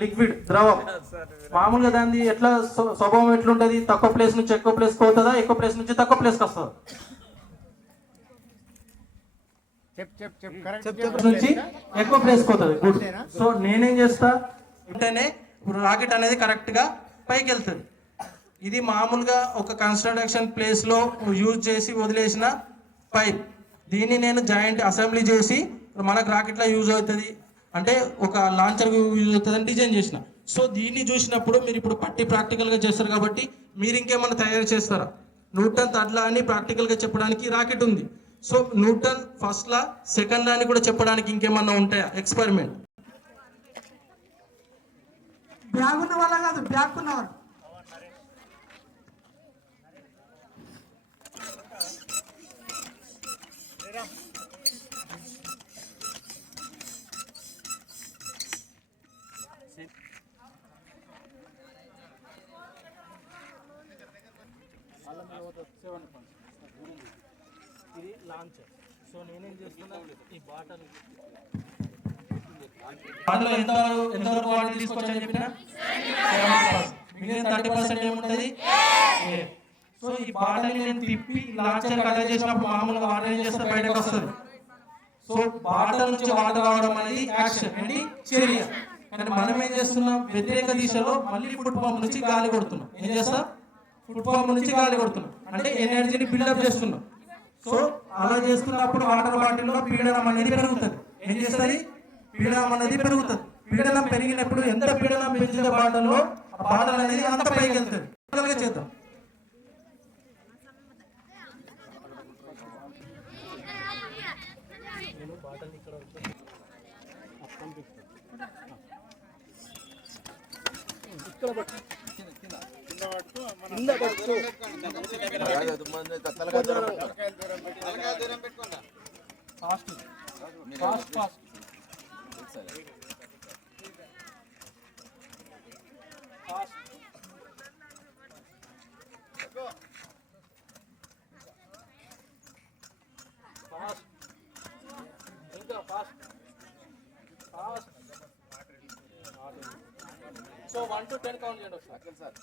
Liquid ద్రవం. మామూలుగా దాన్ని ఎట్లా స్వభావం ఎట్లుంటది? తక్కువ ప్లేస్ నుంచి ఎక్కువ ప్లేస్కి పోతుందా, ఎక్కువ ప్లేస్ నుంచి తక్కువ ప్లేస్కి వస్తుందా? నుంచి ఎక్కువ ప్లేస్ పోతుంది. గుడ్. సో నేనేం చేస్తా వెంటనే ఇప్పుడు రాకెట్ అనేది కరెక్ట్ గా పైకి వెళ్తుంది. ఇది మామూలుగా ఒక కన్స్ట్రక్షన్ ప్లేస్ లో యూజ్ చేసి వదిలేసిన పైప్. దీన్ని నేను జాయింట్ అసెంబ్లీ చేసి మనకు రాకెట్ లా యూజ్ అవుతుంది అంటే ఒక లాంచర్ యూజ్ అవుతుంది అని డిజైన్ చేసిన. సో దీన్ని చూసినప్పుడు మీరు ఇప్పుడు పట్టి ప్రాక్టికల్ గా చేస్తారు కాబట్టి మీరు ఇంకేమన్నా తయారు చేస్తారా? న్యూటన్ థర్డ్ లా అని ప్రాక్టికల్ గా చెప్పడానికి రాకెట్ ఉంది. సో న్యూటన్ ఫస్ట్ లా సెకండ్ లా అని కూడా చెప్పడానికి ఇంకేమన్నా ఉంటాయా ఎక్స్పెరిమెంట్? బ్యాగ్ ఉన్న వాళ్ళ కాదు, బ్యాగ్ ఉన్నవారు. ఇది లాంచర్. సో నేనేం చేస్తున్నా ఈ బాటల్ ఎంతవరకు వాటర్ తీసుకొచ్చని చెప్పిన 30% ఏముంటది. సో ఈ బాటల్ నేను తిప్పి లాంచర్ అటాచ్ చేసినప్పుడు మామూలుగా వాటర్ ఏం చేస్తే బయటకు వస్తుంది. సో బాటల్ నుంచి వాటర్ రావడం అనేది యాక్షన్ ఏంటి, చర్య. కానీ మనం ఏం చేస్తున్నాం, వ్యతిరేక దిశలో మళ్ళీ ఫుట్ పంప్ నుంచి గాలి కొడుతున్నాం. ఏం చేస్తాం? ఫుట్ పంప్ నుంచి గాలి కొడుతున్నాం అంటే ఎనర్జీని బిల్డప్ చేస్తున్నాం. సో అలా చేస్తున్నప్పుడు వాటర్ బాటిల్లో పీడనం అనేది పెరుగుతుంది. ఏం చేస్తుంది? పీడనం అనేది పెరుగుతుంది. పీడనం పెరిగినప్పుడు ఎంత పీడనం పెంచిన బాటలో ఆ బాటల్ అనేది అంత పైకి వెళ్తుంది. చేద్దాం. సో 1 to 10 కౌంట్ చేయండి ఒకసారి.